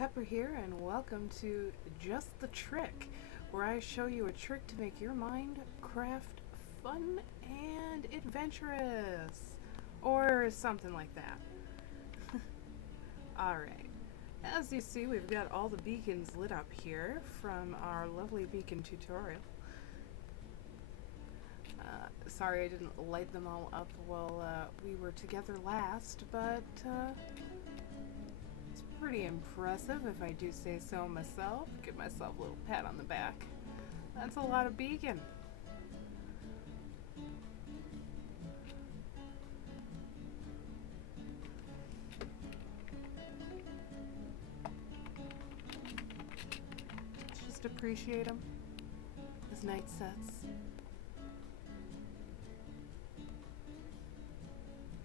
Pepper here, and welcome to Just the Trick, where I show you a trick to make your Minecraft fun and adventurous, or something like that. Alright, as you see, we've got all the beacons lit up here from our lovely beacon tutorial. Sorry I didn't light them all up while we were together last, but pretty impressive if I do say so myself. Give myself a little pat on the back. That's a lot of beacon. Let's just appreciate him as night sets.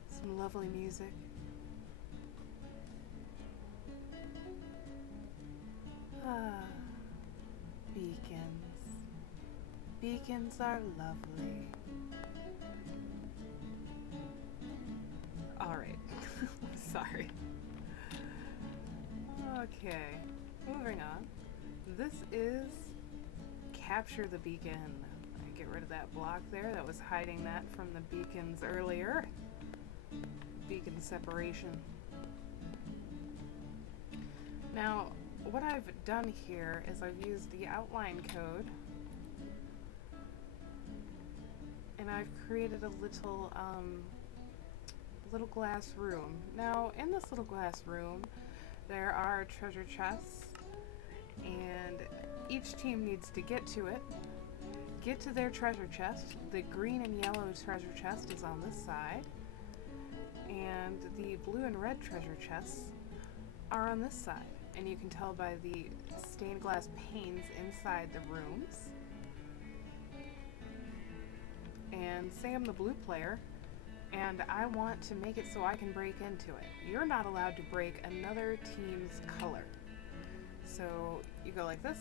Some lovely music. Ah, beacons. Beacons are lovely. Alright, sorry. Okay, moving on. This is capture the beacon. I get rid of that block there that was hiding that from the beacons earlier. Beacon separation. Now, what I've done here is I've used the outline code and I've created a little glass room. Now in this little glass room there are treasure chests, and each team needs to get to it, get to their treasure chest. The green and yellow treasure chest is on this side, and the blue and red treasure chests are on this side. And you can tell by the stained glass panes inside the rooms. And say I'm the blue player, and I want to make it so I can break into it. You're not allowed to break another team's color. So you go like this,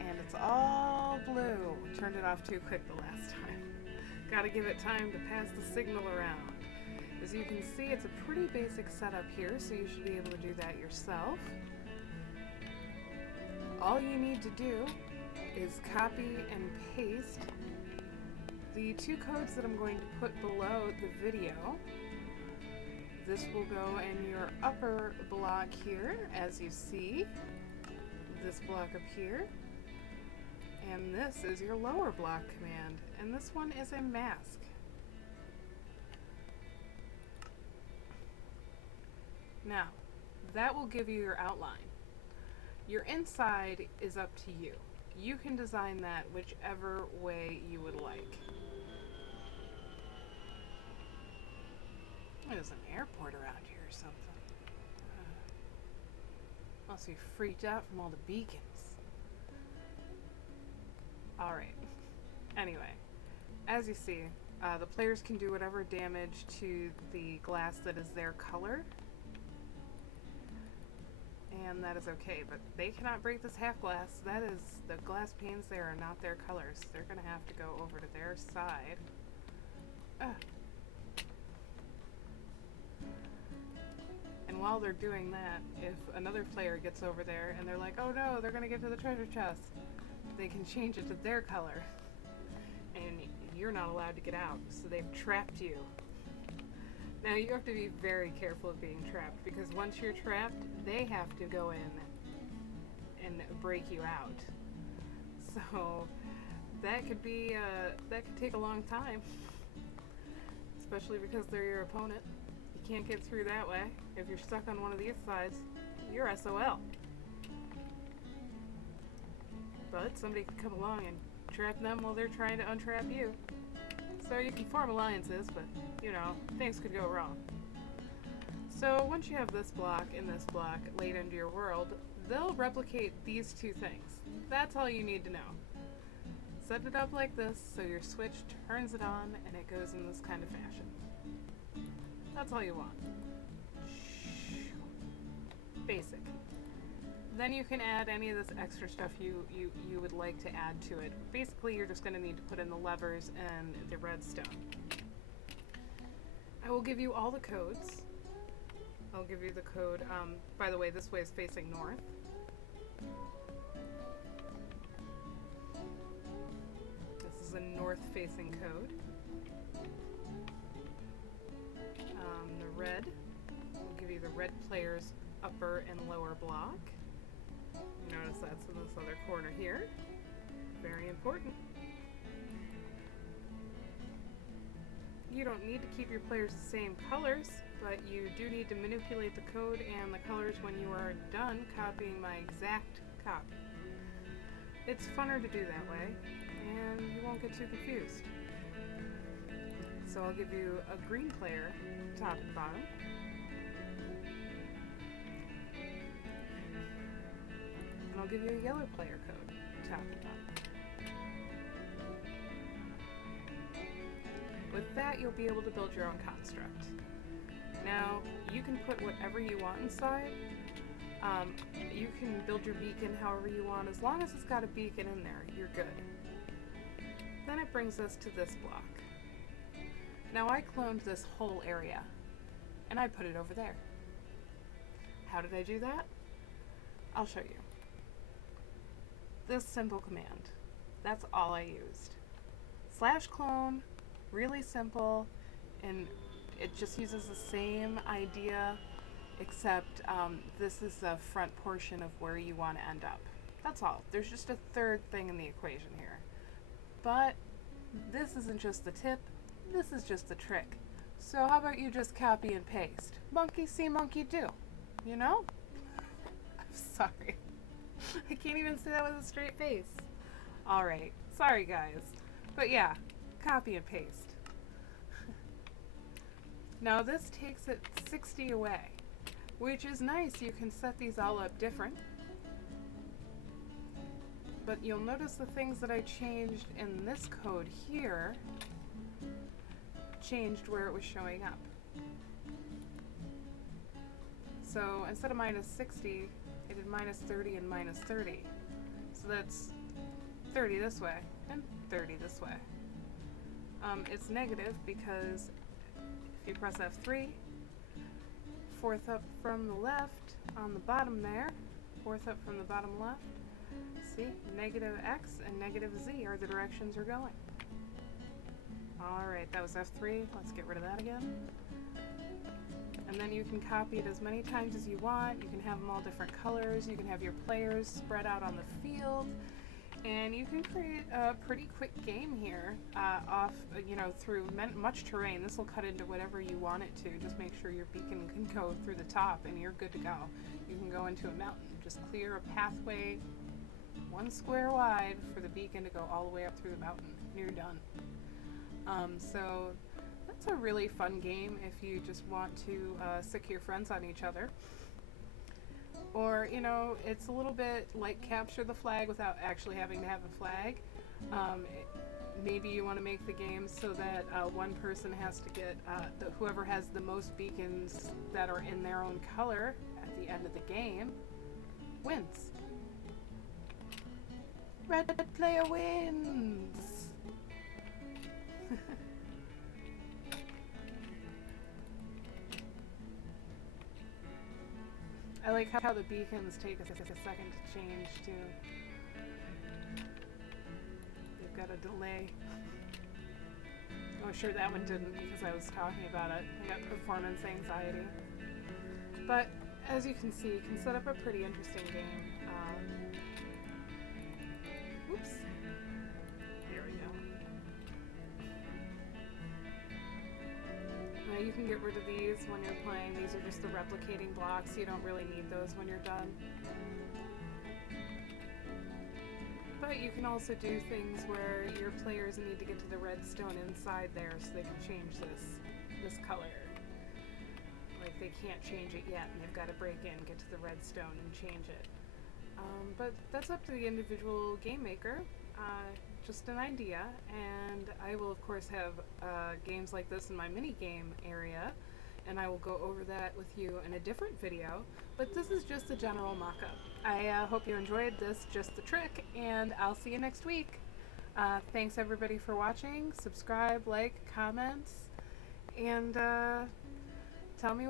and it's all blue. Turned it off too quick the last time. Gotta give it time to pass the signal around. As you can see, it's a pretty basic setup here, so you should be able to do that yourself. All you need to do is copy and paste the two codes that I'm going to put below the video. This will go in your upper block here, as you see. This block up here. And this is your lower block command. And this one is a mask. Now, that will give you your outline. Your inside is up to you. You can design that whichever way you would like. There's an airport around here or something. Must be freaked out from all the beacons. Alright. Anyway, as you see, the players can do whatever damage to the glass that is their color. And that is okay, but they cannot break this half glass. That is, the glass panes there are not their colors. They're gonna have to go over to their side. And while they're doing that, if another player gets over there and they're like, oh no, they're gonna get to the treasure chest, they can change it to their color. And you're not allowed to get out, so they've trapped you. Now you have to be very careful of being trapped, because once you're trapped, they have to go in and break you out. So that could be that could take a long time, especially because they're your opponent. You can't get through that way. If you're stuck on one of these sides, you're SOL. But somebody can come along and trap them while they're trying to untrap you. So you can form alliances, but, you know, things could go wrong. So once you have this block and this block laid into your world, they'll replicate these two things. That's all you need to know. Set it up like this so your switch turns it on and it goes in this kind of fashion. That's all you want. Basic. Then you can add any of this extra stuff you would like to add to it. Basically, you're just going to need to put in the levers and the redstone. I will give you all the codes I'll give you the code. By the way, this way is facing north. This is a north-facing code. The red will give you the red player's upper and lower block. Notice that's in this other corner here. Very important. You don't need to keep your players the same colors, but you do need to manipulate the code and the colors when you are done copying my exact copy. It's funner to do that way, and you won't get too confused. So I'll give you a green player, top and bottom. And I'll give you a yellow player code, top and bottom. With that, you'll be able to build your own construct. Now, you can put whatever you want inside. You can build your beacon however you want. As long as it's got a beacon in there, you're good. Then it brings us to this block. Now, I cloned this whole area, and I put it over there. How did I do that? I'll show you. This simple command. That's all I used. /clone, really simple, and it just uses the same idea, except this is the front portion of where you want to end up. That's all. There's just a third thing in the equation here. But this isn't just the tip, this is just the trick. So how about you just copy and paste? Monkey see, monkey do. You know? I'm sorry. I can't even say that with a straight face. Alright, sorry guys. But yeah, copy and paste. Now this takes it 60 away, which is nice. You can set these all up different. But you'll notice the things that I changed in this code here changed where it was showing up. So instead of -60, I did -30 and -30. So that's 30 this way and 30 this way. It's negative because if you press F3, fourth up from the left on the bottom there, fourth up from the bottom left, see, -X and -Z are the directions we're going. Alright, that was F3. Let's get rid of that again. And then you can copy it as many times as you want. You can have them all different colors. You can have your players spread out on the field. And you can create a pretty quick game here through much terrain. This will cut into whatever you want it to. Just make sure your beacon can go through the top and you're good to go. You can go into a mountain. Just clear a pathway 1 square wide for the beacon to go all the way up through the mountain and you're done. So that's a really fun game if you just want to sick your friends on each other. Or, it's a little bit like capture the flag without actually having to have a flag. Maybe you want to make the game so that one person has to get, whoever has the most beacons that are in their own color at the end of the game wins. Red player wins! I like how the beacons take a second to change too. They've got a delay. Oh, sure, that one didn't because I was talking about it. I got performance anxiety. But as you can see, you can set up a pretty interesting game. Whoops. There we go. You can get rid of these when you're playing. These are just the replicating blocks. You don't really need those when you're done. But you can also do things where your players need to get to the redstone inside there so they can change this color. Like they can't change it yet and they've got to break in, get to the redstone and change it. But that's up to the individual game maker. Just an idea, and I will of course have games like this in my mini game area, and I will go over that with you in a different video, but this is just a general mock-up. I hope you enjoyed this, just the trick, and I'll see you next week. Thanks everybody for watching. Subscribe, like, comments, and tell me what